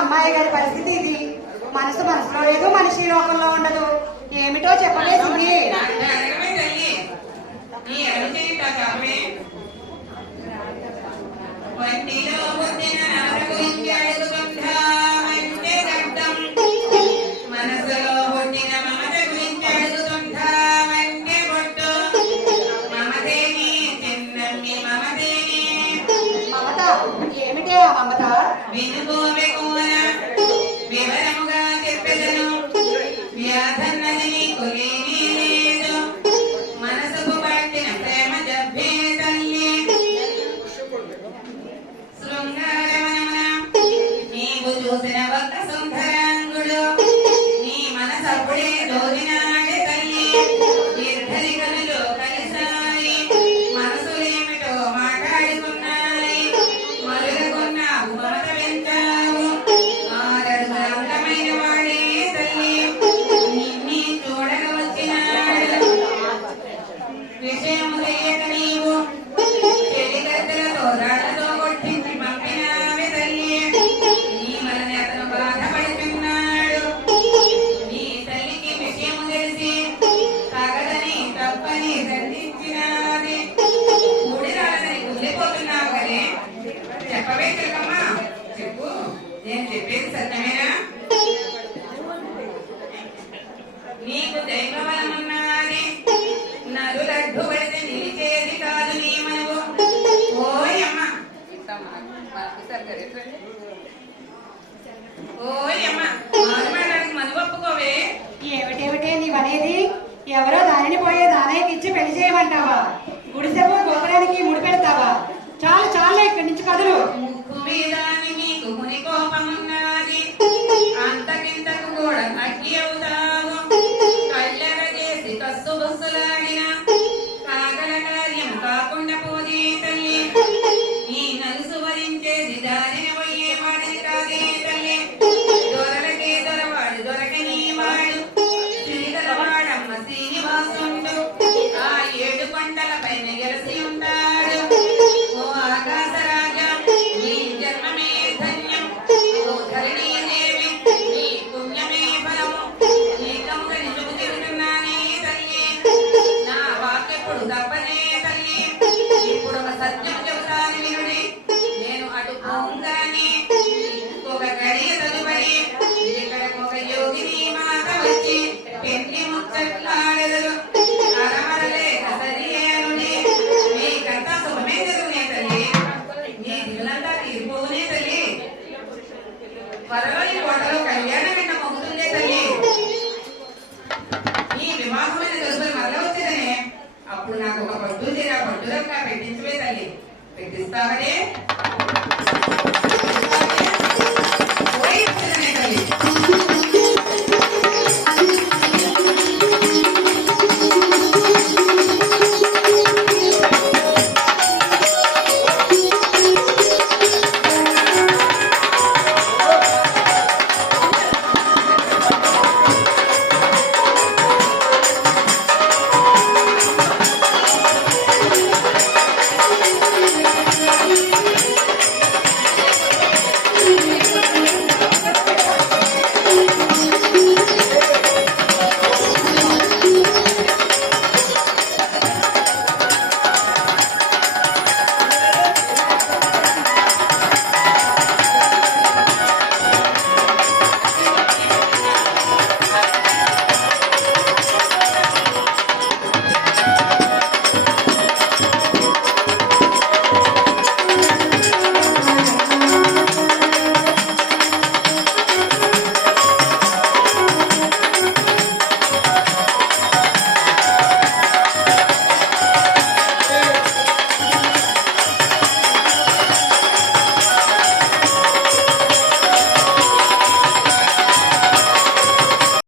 అమ్మాయి గారి పరిస్థితి ఇది. మనసులో లేదు, మనిషి లోకంలో ఉండదు. ఏమిటో చెప్పలేదు. మనసులో పుట్టిన మమత గురించి అడుగుతుంటామంటే బొట్టు మమతేని చిన్నమ్మి మమతేని మమత ఏమిటే ఆ మమత? వినుకోవే కోన వివరముగా చెప్పెదను. వ్యాధన్నది నీకు లేనే లేదు. మనసుకు పట్టిన ప్రేమ జబ్బే తల్లి. శృంగారవనమున నీవు చూసిన ఒక్క సుందరాంగుడు నీ మనసప్పుడే దోరినాడే తల్లి. ఇద్దరి కనులు కలిసాయి, మనసులేమిటో మాట్లాడుకున్నాయి. మరుగకున్నావు మమత పెంచావు, ఆరడుగుల అందమైన వాడే తల్లి. నిన్ని చూడక వచ్చినాడు విషయము తెలియక నీవు చెలికత్తెలతో రాళ్లతో కొట్టించి పంపినావే తల్లి. నీ వలన అతను బాధపడుతున్నాడు. నీ తల్లికి విషయము తెలిసి తగదని తప్పని దండించినాది. ఊడిరాలని కుళ్ళిపోతున్నావు కదే. చెప్పవే చిలకమ్మా, చెప్పు. నేను చెప్పేది సత్యమేనా? నీకు దైవ బలమున్నది. నరులడ్డు పడితే నిలిచేది కాదు నీ మనవు. ఓయమ్మ ఓయమ్మ మాట్లాడడానికి మనవు ఒప్పుకోవే. ఏమిటేమిటే నీవనేది? ఎవరో దానిని పోయే దానాయికి ఇచ్చి పెళ్లి చేయమంటావా? గుడిసెపో గోపురానికి ముడి పెడతావా? చాలు చాలు, ఇక్కడి నుంచి కదులు. ముక్కు మీద నీకు ముని కోపమున్నది. అంతకింతకు కూడా అగ్గి అవుతావు. కళ్ళెర చేసి కస్సు బస్సులాడిన కాగల కార్యం కాకుండా పోదే తల్లి. నీ నలుసు వరించేది దారిన పోయే వాడిని కాదే తల్లి. దొరలకే దొరవాడు దొరకని వాడు శ్రీధరవాడమ్మ శ్రీనివాసుండు. ఆ 7 కొండల పైన గెలిసి ఉంటాడు. ఓ ఆకాశరాజా, నీ జన్మమే ధన్యం. ఓ ధరణీదేవి, నీ పుణ్యమే ఫలము. ఏకముగా నిలుపు తిరుగుతున్నానే తల్లి. నా వాక్యప్పుడు తప్పనే తల్లి. ఇప్పుడు ఒక సత్యం చెబుతాను వినుడి. నేను అటు